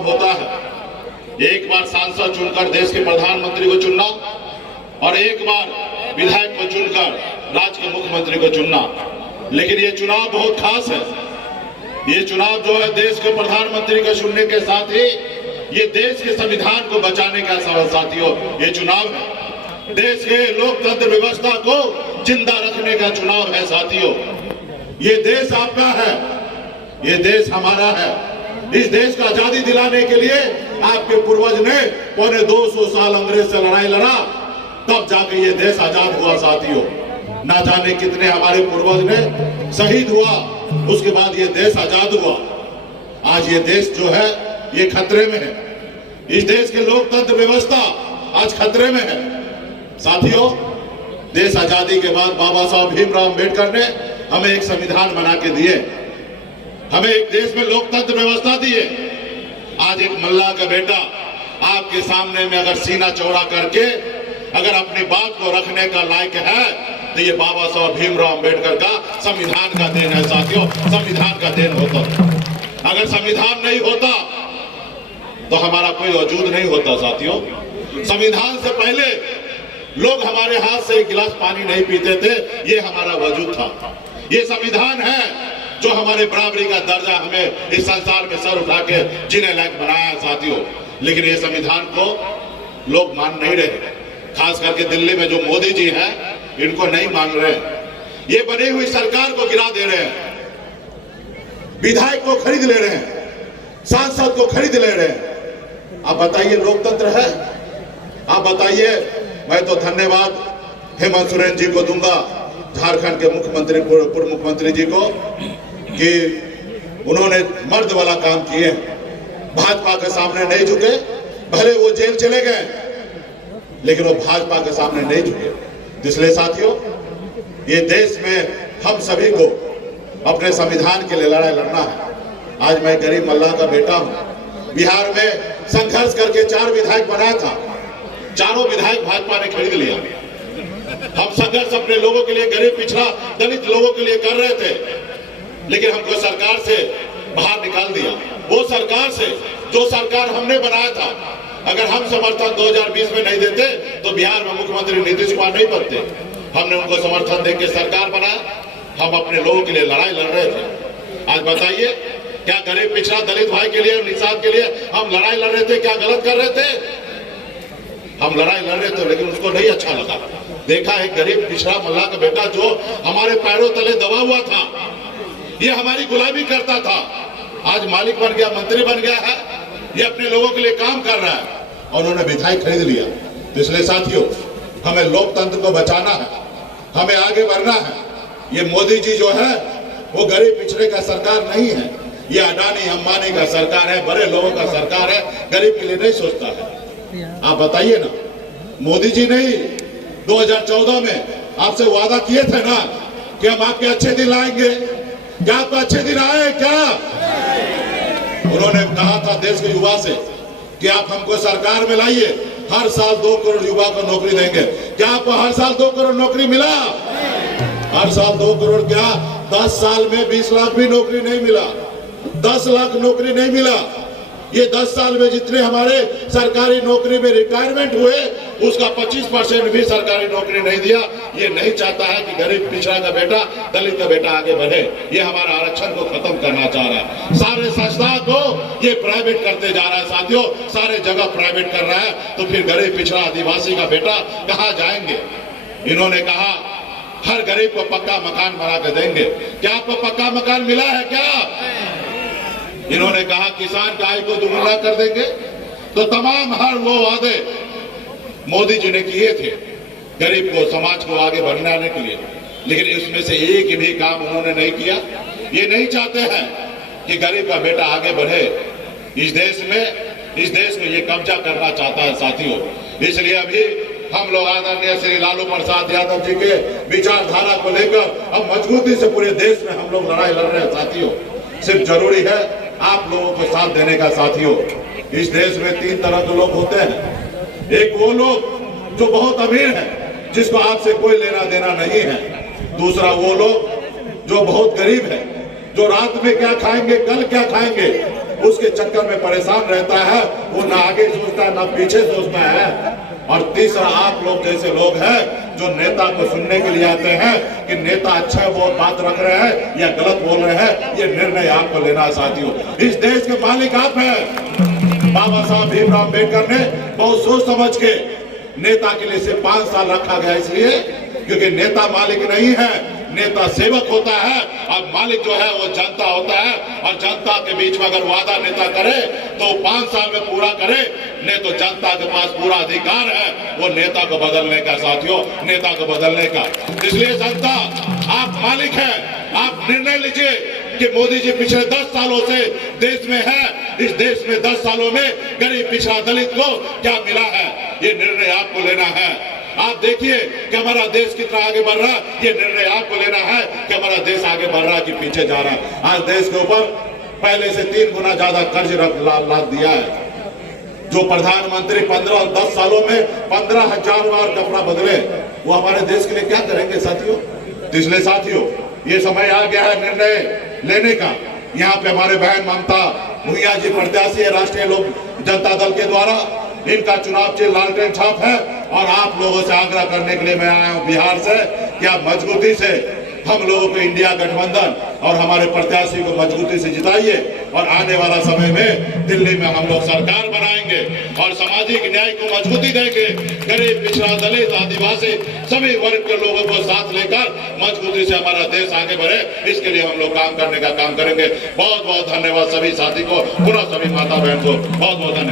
चुनाव होता है, एक बार सांसद चुनकर देश के प्रधानमंत्री को चुनना और एक बार विधायक को चुनकर राज्य के मुख्यमंत्री को चुनना। लेकिन ये चुनाव बहुत खास है। ये चुनाव जो है देश के प्रधानमंत्री को चुनने के साथ ही ये देश के संविधान को बचाने का साथियों ये चुनाव है। देश के लोकतंत्र व्यवस्था को जिंदा रखने का चुनाव है साथियों। ये देश आपका है, ये देश हमारा है। इस देश को आजादी दिलाने के लिए आपके पूर्वज ने पौने 200 साल अंग्रेज से लड़ाई लड़ा, तब जाके ये देश आजाद हुआ साथियों। ना जाने कितने हमारे पूर्वज ने शहीद हुआ, उसके बाद ये देश आजाद हुआ। आज ये देश जो है ये खतरे में है। इस देश के लोकतंत्र व्यवस्था आज खतरे में है साथियों। देश आजादी के बाद बाबा साहब भीमराव अम्बेडकर ने हमें एक संविधान बना के दिए, हमें एक देश में लोकतंत्र व्यवस्था दिए। आज एक मल्लाह का बेटा आपके सामने में अगर सीना चौड़ा करके अगर अपनी बात को रखने का लायक है तो ये बाबा साहब भीमराव अम्बेडकर का संविधान का देन है साथियों। संविधान का देन होता, अगर संविधान नहीं होता तो हमारा कोई वजूद नहीं होता साथियों। संविधान से पहले लोग हमारे हाथ से एक गिलास पानी नहीं पीते थे, ये हमारा वजूद था। ये संविधान है जो हमारे बराबरी का दर्जा हमें इस संसार में सर उठा के जीने लायक बनाया साथियों। लेकिन ये संविधान को लोग मान नहीं रहे, खास करके दिल्ली में जो मोदी जी हैं इनको नहीं मान रहे। ये बनी हुई सरकार को गिरा दे रहे हैं, विधायक को खरीद ले रहे हैं, सांसद को खरीद ले रहे हैं। आप बताइए लोकतंत्र है? आप बताइए। मैं तो धन्यवाद हेमंत सोरेन जी को दूंगा, झारखंड के मुख्यमंत्री पूर्व मुख्यमंत्री जी को, कि उन्होंने मर्द वाला काम किए, भाजपा के सामने नहीं झुके। भले वो जेल चले गए लेकिन वो भाजपा के सामने नहीं झुके। इसलिए साथियों ये देश में हम सभी को अपने संविधान के लिए लड़ाई लड़ना है। आज मैं गरीब मल्लाह का बेटा हूं। बिहार में संघर्ष करके 4 विधायक बनाया था, चारों विधायक भाजपा ने खरीद लिया। हम संघर्ष अपने लोगों के लिए, गरीब पिछड़ा दलित लोगों के लिए कर रहे थे, लेकिन हमको सरकार से बाहर निकाल दिया। वो सरकार से जो सरकार हमने बनाया था, अगर हम समर्थन 2020 में नहीं देते तो बिहार में मुख्यमंत्री नीतीश कुमार नहीं बनते। हमने उनको समर्थन देकर सरकार बनाया। हम अपने लोगों के लिए लड़ाई लड़ रहे थे। आज बताइए, क्या गरीब पिछड़ा दलित भाई के लिए, निषाद के लिए हम लड़ाई लड़ रहे थे? क्या गलत कर रहे थे? हम लड़ाई लड़ रहे थे, लेकिन उसको नहीं अच्छा लगा। देखा एक गरीब पिछड़ा मल्लाह का बेटा जो हमारे पैरों तले दबा हुआ था, ये हमारी गुलामी करता था, आज मालिक बन गया, मंत्री बन गया है, ये अपने लोगों के लिए काम कर रहा है और उन्होंने विधायक खरीद लिया। तो इसलिए साथियों हमें लोकतंत्र को बचाना है, हमें आगे बढ़ना है। ये मोदी जी जो है वो गरीब पिछड़े का सरकार नहीं है, ये अडानी अंबानी का सरकार है, बड़े लोगों का सरकार है, गरीब के लिए नहीं सोचता है। आप बताइए ना, मोदी जी नहीं 2014 में आपसे वादा किए थे ना कि हम आपके अच्छे दिन लाएंगे? क्या आपको अच्छे दिन आए? क्या उन्होंने कहा था देश के युवा से कि आप हमको सरकार में लाइए, हर साल 2 करोड़ युवा को नौकरी देंगे। क्या आपको हर साल 2 करोड़ नौकरी मिला? हर साल 2 करोड़ क्या, 10 साल में 20 लाख भी नौकरी नहीं मिला, 10 लाख नौकरी नहीं मिला। ये 10 साल में जितने हमारे सरकारी नौकरी में रिटायरमेंट हुए उसका 25% भी सरकारी नौकरी नहीं दिया। ये नहीं चाहता है कि गरीब पिछड़ा का बेटा, दलित का बेटा आगे बढ़े। ये हमारा आरक्षण को खत्म करना चाह रहा है। सारे संस्था को ये प्राइवेट करते जा रहा है साथियों, सारे जगह प्राइवेट कर रहा है। तो फिर गरीब पिछड़ा आदिवासी का बेटा कहाँ जाएंगे? इन्होंने कहा हर गरीब को पक्का मकान बना के देंगे। क्या आपको पक्का मकान मिला है? क्या इन्होंने कहा किसान का आय को दुगना कर देंगे? तो तमाम हर वो वादे मोदी जी ने किए थे गरीब को, समाज को आगे बढ़ाने के लिए, लेकिन इसमें से एक भी काम उन्होंने नहीं किया। ये नहीं चाहते हैं कि गरीब का बेटा आगे बढ़े। इस देश में ये कब्जा करना चाहता है साथियों। इसलिए अभी हम लोग आदरणीय श्री लालू प्रसाद यादव जी के विचारधारा को लेकर अब मजबूती से पूरे देश में हम लोग लड़ाई लड़ रहे हैं साथियों। सिर्फ जरूरी है आप लोगों को साथ देने का साथियों। इस देश में 3 तरह के लोग होते हैं। एक वो लोग जो बहुत अमीर हैं, जिसको आपसे कोई लेना देना नहीं है। दूसरा वो लोग जो बहुत गरीब है, जो रात में क्या खाएंगे, कल क्या खाएंगे, उसके चक्कर में परेशान रहता है, वो ना आगे सोचता है ना पीछे सोचता है। और तीसरा, आप लोग जैसे लोग हैं जो नेता को सुनने के लिए आते हैं कि नेता अच्छा वो बात रख रहे हैं या गलत बोल रहे हैं, ये निर्णय आपको लेना है साथियों। इस देश के मालिक आप हैं। बाबा साहब भीमराव अम्बेडकर ने बहुत सोच समझ के नेता के लिए सिर्फ 5 साल रखा गया, इसलिए क्योंकि नेता मालिक नहीं है, नेता सेवक होता है और मालिक जो है वो जनता होता है। और जनता के बीच में अगर वादा नेता करे तो 5 साल में पूरा करे, नहीं तो जनता के पास पूरा अधिकार है वो नेता को बदलने का साथियों, नेता को बदलने का। इसलिए जनता आप मालिक हैं, आप निर्णय लीजिए कि मोदी जी पिछले 10 सालों से देश में है, इस देश में 10 सालों में गरीब पिछड़ा दलित को क्या मिला है, ये निर्णय आपको लेना है। आप देखिए कि हमारा देश कितना आगे बढ़ रहा है, ये निर्णय आपको लेना है कि हमारा देश आगे बढ़ रहा है कि पीछे जा रहा है। आज देश के ऊपर पहले से 3 गुना ज्यादा कर्ज लाद दिया है। जो प्रधानमंत्री 15 और 10 सालों में 15,000 बार कपड़ा बदले, वो हमारे देश के लिए क्या करेंगे साथियों। इसलिए साथियों, ये समय आ गया है निर्णय लेने का। यहाँ पे हमारे बहन ममता भूया जी प्रत्याशी है राष्ट्रीय लोक जनता दल के द्वारा, इनका चुनाव चिन्ह लालटेन छाप है। और आप लोगों से आग्रह करने के लिए मैं आया हूं बिहार से कि आप मजबूती से हम लोगों को इंडिया गठबंधन और हमारे प्रत्याशी को मजबूती से जिताइए। और आने वाला समय में दिल्ली में हम लोग सरकार बनाएंगे और सामाजिक न्याय को मजबूती देंगे। गरीब पिछड़ा दलित आदिवासी सभी वर्ग के लोगों को साथ लेकर मजबूती से हमारा देश आगे बढ़े, इसके लिए हम लोग काम करने का काम करेंगे। बहुत बहुत धन्यवाद सभी साथी को, पुनः सभी माता बहन को बहुत बहुत धन्यवाद।